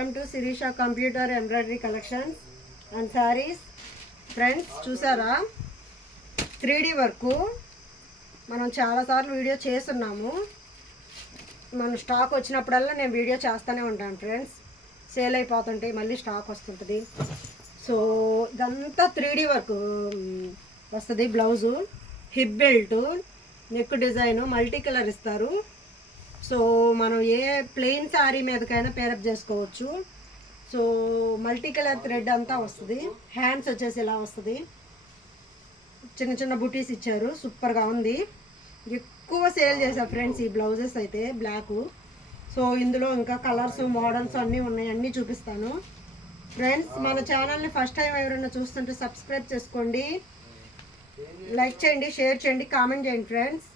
Welcome to Sirisha computer embroidery collections and sarees. Friends చూసారా? Three D work. మనం చాలాసార్లు video చేస్తున్నాము. మన స్టాక్ వచ్చినప్పుడల్లా నేను వీడియో చేస్తూనే ఉంటాను ఫ్రెండ్స్. సేల్ అయిపోతుంటాయి మళ్ళీ స్టాక్ వస్తుంటుంది. సో ఇదంతా త్రీ డీ వర్క్. వస్తుంది blouse. Hip belt neck design multi colour ఇస్తారు. సో మనం ఏ ప్లెయిన్ శారీ మీదకైనా పేరప్ చేసుకోవచ్చు. సో మల్టీ కలర్ థ్రెడ్ అంతా వస్తుంది. హ్యాండ్స్ వచ్చేసి ఇలా వస్తుంది. చిన్న చిన్న బుటీస్ ఇచ్చారు. సూపర్గా ఉంది. ఎక్కువ సేల్ చేశారు ఫ్రెండ్స్ ఈ బ్లౌజెస్ అయితే బ్లాక్ సో ఇందులో ఇంకా కలర్స్ మోడల్స్ అన్నీ ఉన్నాయి. అన్నీ చూపిస్తాను. ఫ్రెండ్స్ మన ఛానల్ని ఫస్ట్ టైం ఎవరైనా చూస్తుంటే సబ్స్క్రైబ్ చేసుకోండి. లైక్ చేయండి షేర్ చేయండి కామెంట్ చేయండి ఫ్రెండ్స్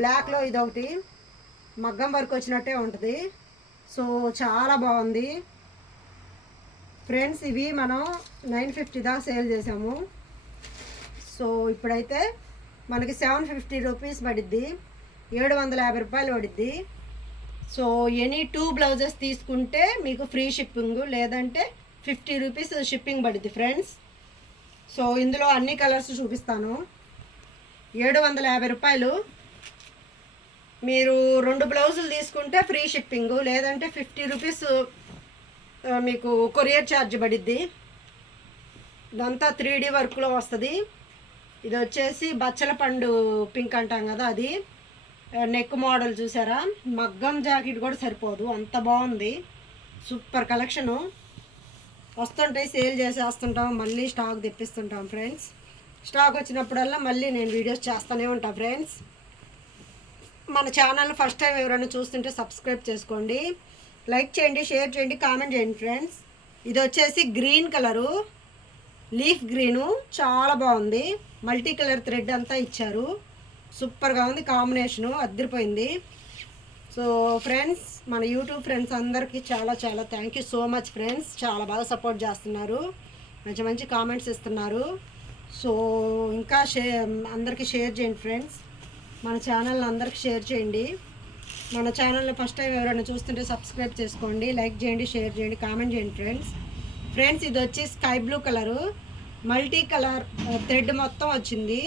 బ్లాక్లో ఇదొకటి. మగ్గం వర్క్ వచ్చినట్టే ఉంటుంది. సో చాలా బాగుంది. ఫ్రెండ్స్ ఇవి మనం నైన్ ఫిఫ్టీ దాకా సేల్ చేసాము. సో ఇప్పుడైతే మనకి సెవెన్ ఫిఫ్టీ రూపీస్ పడిద్ది. ఏడు వందల యాభై రూపాయలు పడిద్ది. సో ఎనీ టూ బ్లౌజెస్ తీసుకుంటే మీకు ఫ్రీ షిప్పింగ్ లేదంటే ఫిఫ్టీ రూపీస్ షిప్పింగ్ పడిద్ది ఫ్రెండ్స్. సో ఇందులో అన్ని కలర్స్ చూపిస్తాను. ఏడు వందల యాభై రూపాయలు మీరు రెండు బ్లౌజులు తీసుకుంటే ఫ్రీ షిప్పింగ్ లేదంటే ఫిఫ్టీ రూపీస్ మీకు కొరియర్ ఛార్జ్ పడిద్ది. ఇదంతా త్రీ డీ వర్క్లో వస్తుంది. ఇది వచ్చేసి బచ్చల పండు పింక్ అంటాం కదా అది. నెక్ మోడల్ చూసారా? మగ్గం జాకెట్ కూడా సరిపోదు. అంత బాగుంది. Super collection. వస్తుంటాయి సేల్ చేసేస్తుంటాం. మళ్ళీ స్టాక్ తెప్పిస్తుంటాం ఫ్రెండ్స్. స్టాక్ వచ్చినప్పుడల్లా మళ్ళీ నేను వీడియోస్ చేస్తూనే ఉంటాను ఫ్రెండ్స్. మన ఛానల్ ఫస్ట్ టైం ఎవరైనా చూస్తుంటే సబ్స్క్రైబ్ చేసుకోండి. లైక్ చేయండి షేర్ చేయండి కామెంట్ చేయండి ఫ్రెండ్స్. ఇది వచ్చేసి గ్రీన్ కలరు. Leaf green. చాలా బాగుంది. మల్టీ కలర్ థ్రెడ్ అంతా ఇచ్చారు. సూపర్గా ఉంది కాంబినేషను. అద్దరిపోయింది. సో ఫ్రెండ్స్ మన యూట్యూబ్ ఫ్రెండ్స్ అందరికీ చాలా చాలా thank you so much friends. చాలా బాగా సపోర్ట్ చేస్తున్నారు. మంచి మంచి కామెంట్స్ ఇస్తున్నారు. సో ఇంకా షే అందరికీ షేర్ చేయండి ఫ్రెండ్స్. మన ఛానల్ అందరికి షేర్ చేయండి. మన ఛానల్ని ఫస్ట్ టైం ఎవరైనా చూస్తుంటే సబ్స్క్రైబ్ చేసుకోండి లైక్ చేయండి షేర్ చేయండి కామెంట్ చేయండి ఫ్రెండ్స్ ఫ్రెండ్స్ ఇది వచ్చి sky blue colour multi colour thread మొత్తం వచ్చింది.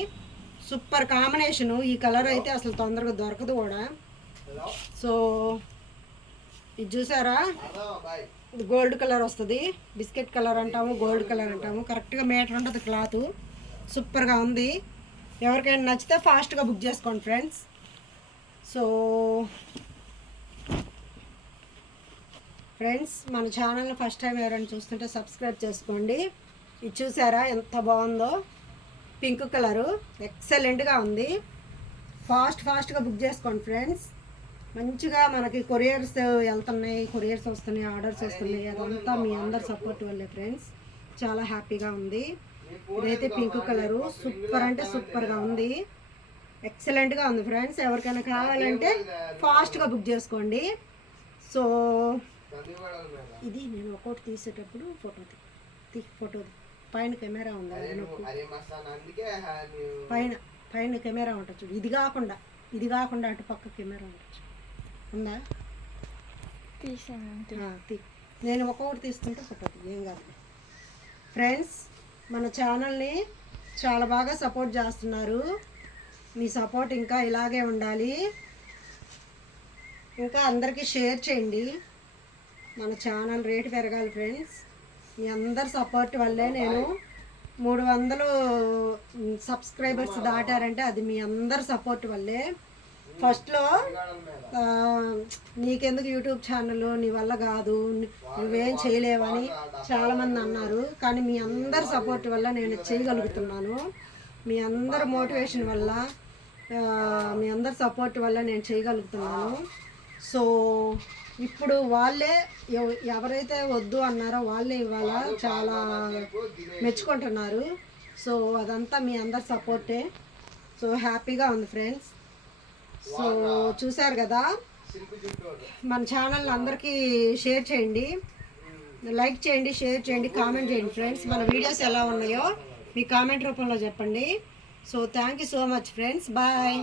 సూపర్ కాంబినేషను ఈ కలర్ అయితే అసలు తొందరగా దొరకదు కూడా. సో ఇది చూసారా? ఇది గోల్డ్ కలర్ వస్తుంది. బిస్కెట్ కలర్ అంటాము గోల్డ్ కలర్ అంటాము. కరెక్ట్గా మీటర్ ఉంటుంది క్లాత్ సూపర్గా ఉంది. ఎవరికైనా నచ్చితే ఫాస్ట్గా బుక్ చేసుకోండి ఫ్రెండ్స్. సో ఫ్రెండ్స్ మన ఛానల్ని ఫస్ట్ టైం ఎవరైనా చూస్తుంటే సబ్స్క్రైబ్ చేసుకోండి. ఇది చూసారా ఎంత బాగుందో? Pink colour. ఎక్సలెంట్గా ఉంది. ఫాస్ట్ ఫాస్ట్గా బుక్ చేసుకోండి ఫ్రెండ్స్. మంచిగా మనకి కొరియర్స్ వెళ్తున్నాయి కొరియర్స్ వస్తున్నాయి ఆర్డర్స్ వస్తున్నాయి. అదంతా మీ అందరి సపోర్ట్ వల్లే ఫ్రెండ్స్. చాలా హ్యాపీగా ఉంది. ఇదైతే పింక్ కలరు. సూపర్ అంటే సూపర్గా ఉంది. ఎక్సలెంట్గా ఉంది ఫ్రెండ్స్. ఎవరికైనా కావాలంటే ఫాస్ట్గా బుక్ చేసుకోండి. సో ఇది నేను ఒక్కొక్కటి తీసేటప్పుడు ఫోటో తీ తీ ఫోటో. పైన కెమెరా ఉంది. పైన పైన కెమెరా ఉంటుంది చూడు. ఇది కాకుండా ఇది కాకుండా అటు పక్క కెమెరా ఉంటుంది చూడు. ఉందా? ఆ, తీ. నేను ఒక్కొక్కటి తీసుకుంటే ఫోటో ఏం కాదు. ఫ్రెండ్స్ మన ఛానల్ని చాలా బాగా సపోర్ట్ చేస్తున్నారు. మీ సపోర్ట్ ఇంకా ఇలాగే ఉండాలి. ఇంకా అందరికీ షేర్ చేయండి. మన ఛానల్ రేటు పెరగాలి ఫ్రెండ్స్. మీ అందరి సపోర్ట్ వల్లే నేను మూడు వందలు సబ్స్క్రైబర్స్ దాటారంటే అది మీ అందరి సపోర్ట్ వల్లే ఫస్ట్లో నీకెందుకు యూట్యూబ్ ఛానల్? నీ వల్ల కాదు. నువ్వేం చేయలేవని చాలామంది అన్నారు. కానీ మీ అందరి సపోర్ట్ వల్ల నేను చేయగలుగుతున్నాను. మీ అందరి మోటివేషన్ వల్ల మీ అందరి సపోర్ట్ వల్ల నేను చేయగలుగుతున్నాను. సో ఇప్పుడు వాళ్ళే ఎవ- ఎవరైతే వద్దు అన్నారో వాళ్ళే ఇవాళ చాలా మెచ్చుకుంటున్నారు. సో అదంతా మీ అందరి సపోర్టే. సో హ్యాపీగా ఉంది ఫ్రెండ్స్. సో చూశారు కదా? మన ఛానల్ అందరికీ షేర్ చేయండి. లైక్ చేయండి షేర్ చేయండి కామెంట్ చేయండి ఫ్రెండ్స్ మన వీడియోస్ ఎలా ఉన్నాయో మీ కామెంట్ రూపంలో చెప్పండి. So thank you so much friends bye